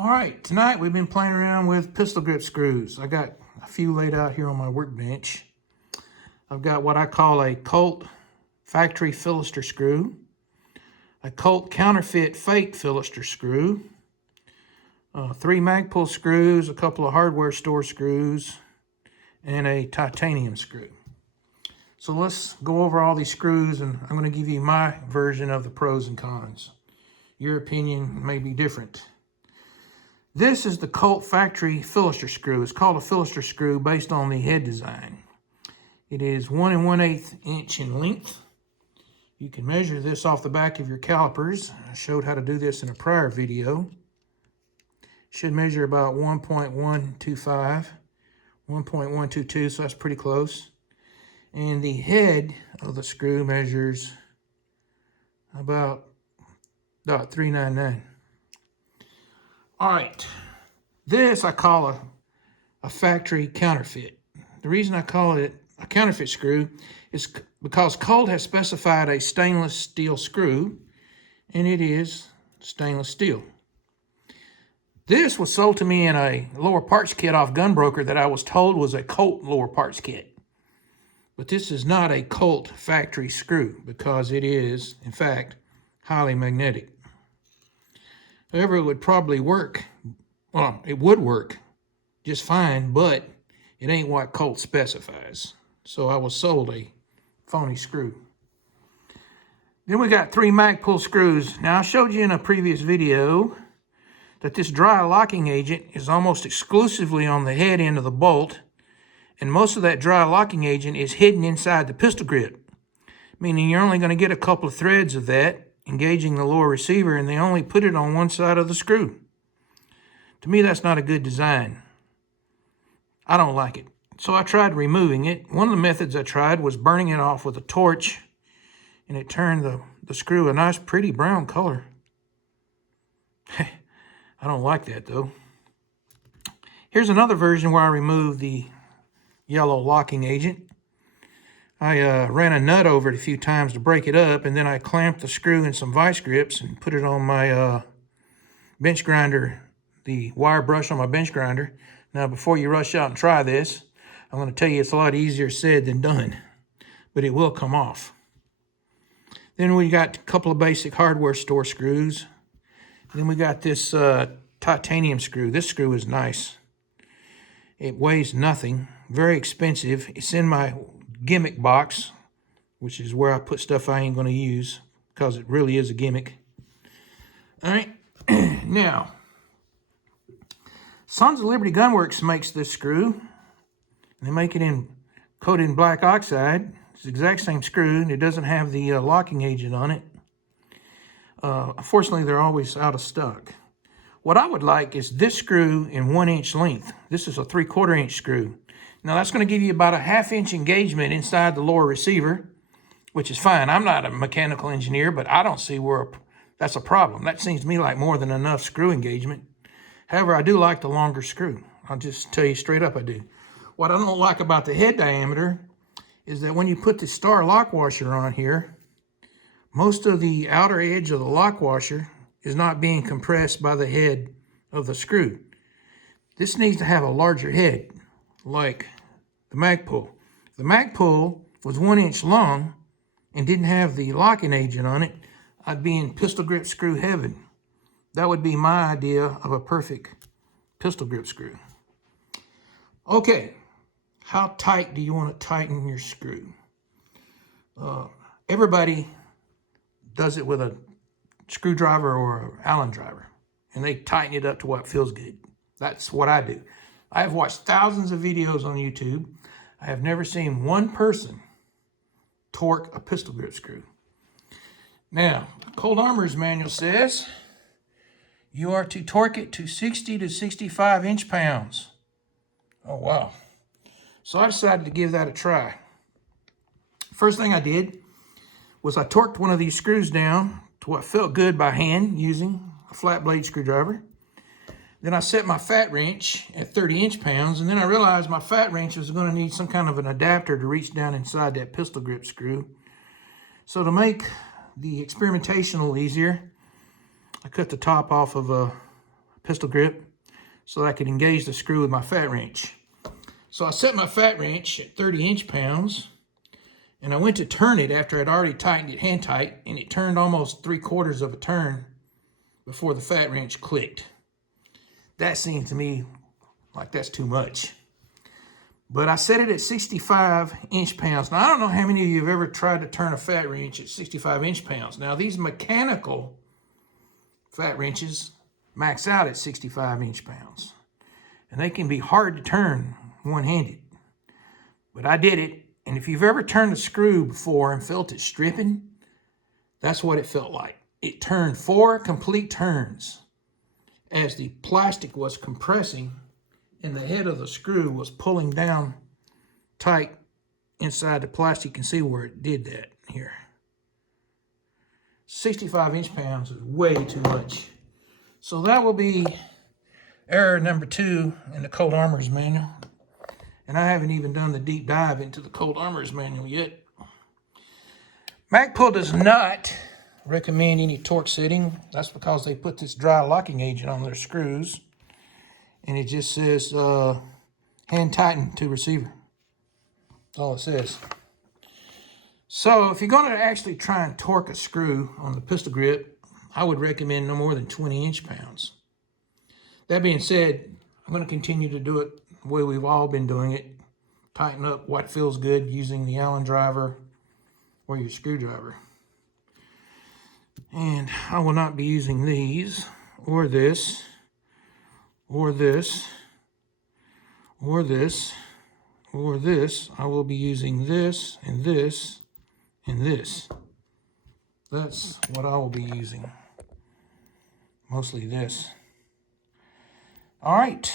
All right, tonight we've been playing around with pistol grip screws. I got a few laid out here on my workbench. I've got what I call a Colt factory Philister screw, a Colt counterfeit fake Philister screw, 3 Magpul screws, a couple of hardware store screws, and a titanium screw. So let's go over all these screws, and I'm going to give you my version of the pros and cons. Your opinion may be different. This is the Colt factory Philister screw. It's called a Philister screw based on the head design. It is 1 1/8 inch in length. You can measure this off the back of your calipers. I showed how to do this in a prior video. Should measure about 1.125, 1.122, so that's pretty close. And the head of the screw measures about 0.399. All right, this I call a factory counterfeit. The reason I call it a counterfeit screw is because Colt has specified a stainless steel screw, and it is stainless steel. This was sold to me in a lower parts kit off Gunbroker that I was told was a Colt lower parts kit. But this is not a Colt factory screw because it is, in fact, highly magnetic. However, it would probably work. Well, it would work just fine, but it ain't what Colt specifies. So I was sold a phony screw. Then we got 3 Magpul screws. Now, I showed you in a previous video that this dry locking agent is almost exclusively on the head end of the bolt, and most of that dry locking agent is hidden inside the pistol grip, meaning you're only going to get a couple of threads of that engaging the lower receiver, and they only put it on one side of the screw. To me, that's not a good design. I don't like it. So I tried removing it. One of the methods I tried was burning it off with a torch, and it turned the screw a nice, pretty brown color. I don't like that, though. Here's another version where I removed the yellow locking agent. I ran a nut over it a few times to break it up, and then I clamped the screw in some vice grips and put it on my bench grinder, the wire brush on my bench grinder. Now, before you rush out and try this, I'm going to tell you it's a lot easier said than done, but it will come off. Then we got a couple of basic hardware store screws. Then we got this titanium screw. This screw is nice. It weighs nothing, very expensive. It's in my gimmick box, which is where I put stuff I ain't going to use because it really is a gimmick. All right, now, Sons of Liberty Gunworks makes this screw. They make it coated in black oxide. It's the exact same screw, and it doesn't have the locking agent on it. Unfortunately, they're always out of stock. What I would like is this screw in 1 inch length. This is a 3/4 inch screw. Now, that's going to give you about a 1/2 inch engagement inside the lower receiver, which is fine. I'm not a mechanical engineer, but I don't see where that's a problem. That seems to me like more than enough screw engagement. However, I do like the longer screw. I'll just tell you straight up I do. What I don't like about the head diameter is that when you put the star lock washer on here, most of the outer edge of the lock washer is not being compressed by the head of the screw. This needs to have a larger head, like the Magpul. If the Magpul was 1 inch long and didn't have the locking agent on it, I'd be in pistol grip screw heaven. That would be my idea of a perfect pistol grip screw. Okay, how tight do you want to tighten your screw? Everybody does it with a screwdriver or an Allen driver, and they tighten it up to what feels good. That's what I do. I have watched thousands of videos on YouTube. I have never seen one person torque a pistol grip screw. Now, Colt Armorer's manual says you are to torque it to 60 to 65 inch-pounds. Oh, wow. So I decided to give that a try. First thing I did was I torqued one of these screws down to what felt good by hand using a flat blade screwdriver. Then I set my fat wrench at 30 inch-pounds, and then I realized my fat wrench was going to need some kind of an adapter to reach down inside that pistol grip screw. So to make the experimentation a little easier, I cut the top off of a pistol grip, so that I could engage the screw with my fat wrench. So I set my fat wrench at 30 inch-pounds, and I went to turn it after I'd already tightened it hand tight, and it turned almost 3/4 of a turn before the fat wrench clicked. That seemed to me like that's too much. But I set it at 65 inch-pounds. Now, I don't know how many of you have ever tried to turn a fat wrench at 65 inch-pounds. Now, these mechanical fat wrenches max out at 65 inch-pounds. And they can be hard to turn one-handed. But I did it, and if you've ever turned a screw before and felt it stripping, that's what it felt like. It turned 4 complete turns as the plastic was compressing and the head of the screw was pulling down tight inside the plastic. You can see where it did that here. 65 inch-pounds is way too much. So that will be error number 2 in the Colt Armorer's Manual. And I haven't even done the deep dive into the Colt Armorer's Manual yet. Magpul does not recommend any torque setting. That's because they put this dry locking agent on their screws. And it just says hand tighten to receiver. That's all it says. So if you're going to actually try and torque a screw on the pistol grip, I would recommend no more than 20 inch-pounds. That being said, I'm going to continue to do it the way we've all been doing it. Tighten up what feels good using the Allen driver or your screwdriver. And I will not be using these, or this, or this, or this, or this. I will be using this, and this, and this. That's what I will be using. Mostly this. All right.